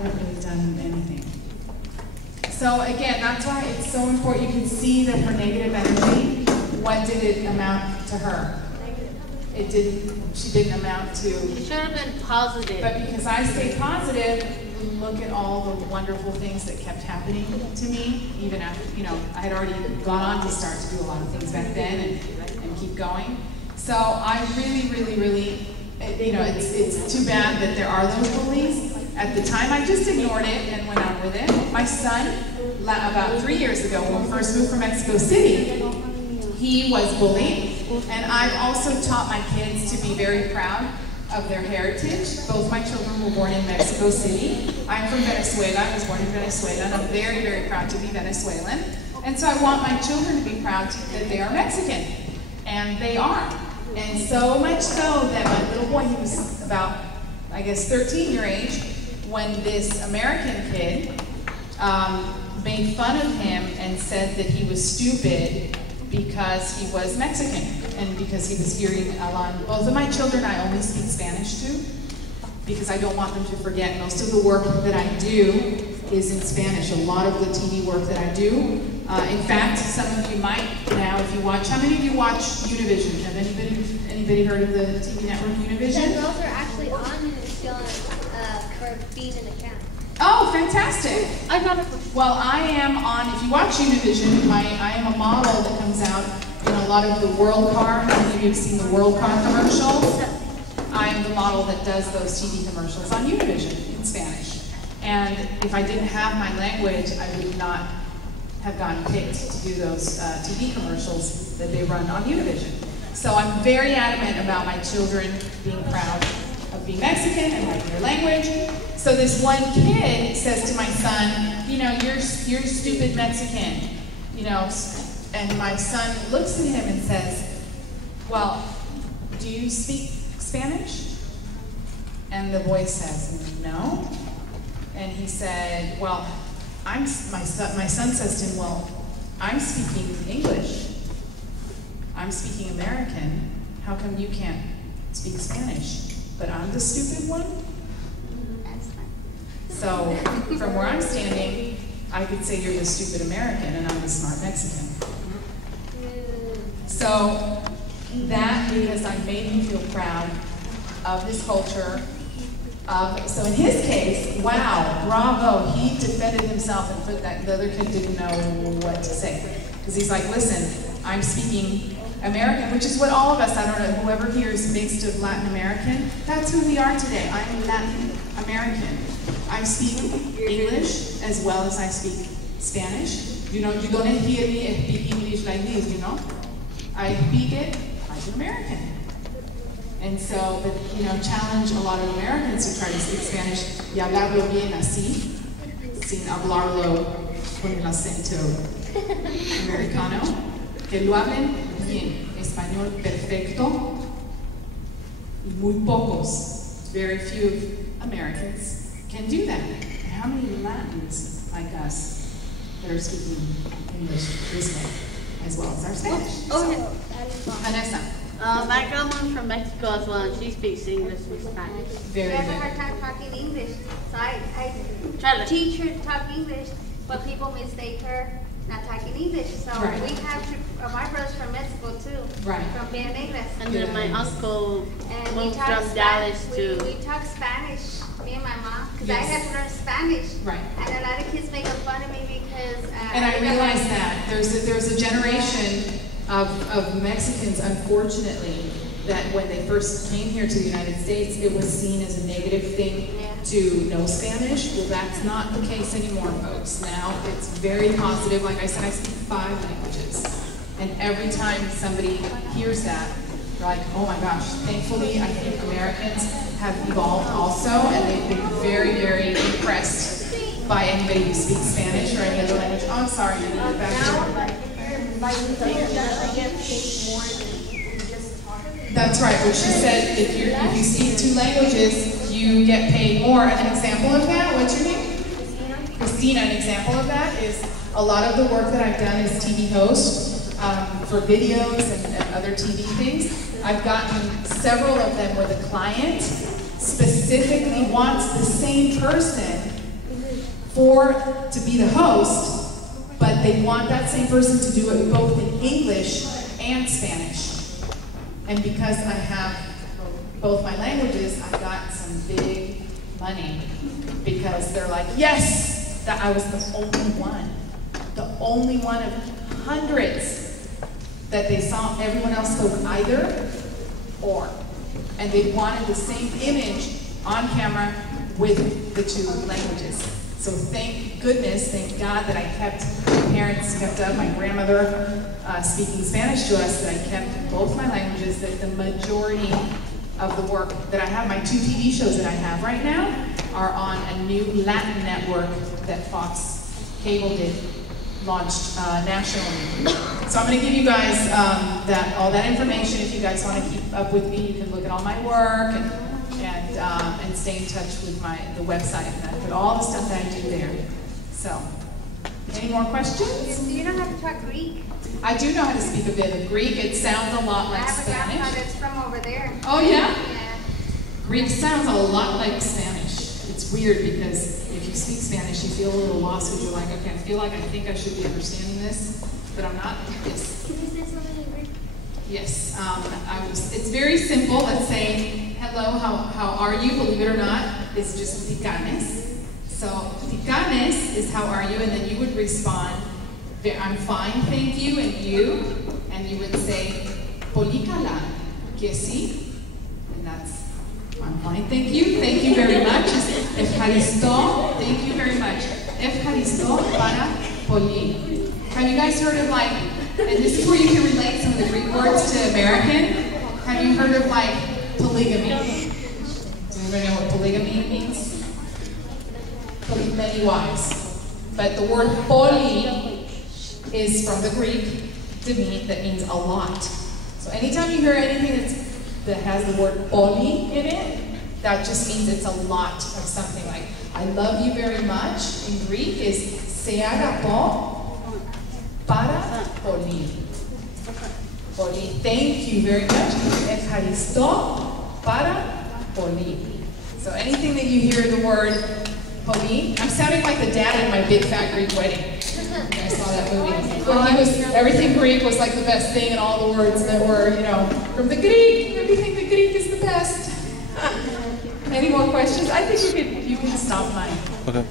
haven't really done anything. So again, that's why it's so important. You can see that her negative energy, what did it amount to her? It didn't, she didn't amount to. She should have been positive. But because I stayed positive, look at all the wonderful things that kept happening to me, even after, you know, I had already gone on to start to do a lot of things back then and keep going. So I really, you know, it's too bad that there are those bullies. At the time, I just ignored it and went on with it. My son, about 3 years ago, when we first moved from Mexico City, he was bullied. And I've also taught my kids to be very proud of their heritage. Both my children were born in Mexico City. I'm from Venezuela. I was born in Venezuela, and I'm very proud to be Venezuelan. And so I want my children to be proud that they are Mexican. And they are. And so much so that my little boy, he was about, I guess, 13 year age, when this American kid made fun of him and said that he was stupid because he was Mexican and because he was hearing a lot. Both of my children I only speak Spanish to because I don't want them to forget. Most of the work that I do is in Spanish. A lot of the TV work that I do. In fact, some of you might now, if you watch, how many of you watch Univision? Have anybody heard of the TV network Univision? Those are actually on and still for feed an account. Oh, fantastic. I got it. Well, I am on, if you watch Univision, I am a model that comes out in a lot of the World Car. How many of you have seen the World Car commercials? I'm the model that does those TV commercials on Univision in Spanish. And if I didn't have my language, I would not have gotten picked to do those TV commercials that they run on Univision. So I'm very adamant about my children being proud of being Mexican and writing their language. So this one kid says to my son, you know, you're stupid Mexican, you know, and my son looks at him and says, well, do you speak Spanish? And the boy says, no. And he said, well, my son says to him, well, I'm speaking English. I'm speaking American. How come you can't speak Spanish? But I'm the stupid one? So, from where I'm standing, I could say you're the stupid American and I'm the smart Mexican. So, that, because I made him feel proud of his culture. So in his case, wow, bravo, he defended himself and put that, the other kid didn't know what to say. Because he's like, listen, I'm speaking American, which is what all of us, I don't know, whoever here is mixed of Latin American, that's who we are today. I'm Latin American. I speak English as well as I speak Spanish. You know, you're gonna hear me speak English like this, you know? I speak it like an American. And so, but, you know, challenge a lot of Americans who try to speak Spanish, y hablarlo bien así, sin hablarlo con el acento americano, que lo hablen bien, español perfecto, y muy pocos, very few Americans can do that. And how many Latins like us that are speaking English this way, as well as our Spanish? Okay. So, Vanessa. My grandma's from Mexico as well, and she speaks English and Spanish. Very good. I have a hard time talking English, so I teach her to talk English, but people mistake her not talking English. So right. We have to, my brother's from Mexico too, right. from Venezuela. And then my uncle moved from Dallas too. We talk Spanish, me and my mom, because yes. I had to learn Spanish. Right. And a lot of kids make fun of me because... and I realize that there's a generation of Mexicans, unfortunately, that when they first came here to the United States, it was seen as a negative thing to know Spanish. Well, that's not the case anymore, folks. Now it's very positive. Like I said, I speak 5 languages. And every time somebody hears that, they're like, oh my gosh. Thankfully, I think Americans have evolved also, and they've been very impressed by anybody who speaks Spanish or any other language. Oh, I'm sorry, I need to get back to That's right, what she said, if you speak 2 languages, you get paid more. And an example of that, what's your name? Christina, an example of that is a lot of the work that I've done as TV host for videos and other TV things. I've gotten several of them where the client specifically wants the same person to be the host, but they want that same person to do it both in English and Spanish. And because I have both my languages, I got some big money because they're like, yes, that I was the only one of hundreds that they saw. Everyone else spoke either or, and they wanted the same image on camera with the two languages. So thank goodness, thank God that my parents kept up, my grandmother speaking Spanish to us, that I kept both my languages, that the majority of the work that I have, my 2 TV shows that I have right now, are on a new Latin network that Fox Cable did, launched nationally. So I'm going to give you guys all that information. If you guys want to keep up with me, you can look at all my work and stay in touch with the website. And I put all the stuff that I do there. So, any more questions? Do you know how to talk Greek? I do know how to speak a bit of Greek. It sounds a lot like Spanish. I have a grandpa that's from over there. Oh yeah? Yeah. Greek sounds a lot like Spanish. It's weird because if you speak Spanish, you feel a little lost because you're like, okay, I think I should be understanding this, but I'm not. Yes. Can you say something in Greek? Yes. It's very simple. Let's say, hello, how are you? Believe it or not, it's just tikanes. So tikanes is how are you, and then you would respond, I'm fine, thank you, and you would say, polikala, que sí, and that's, I'm fine, thank you very much. Efcharisto, thank you very much. Efcharisto para poli. Have you guys heard of and this is where you can relate some of the Greek words to American. Have you heard of polygamy? Does anybody know what polygamy means? Many wives. But the word poly is from the Greek that means a lot. So anytime you hear anything that has the word poly in it, that just means it's a lot of something. Like, I love you very much in Greek is se agapo para poly. Poly, thank you very much. Efcharisto para poly. So anything that you hear the word poly, I'm sounding like the dad in My Big Fat Greek Wedding. I saw that movie. Everything Greek was like the best thing, and all the words that were, from the Greek. Everything the Greek is the best. Any more questions? I think you can stop mine. Okay.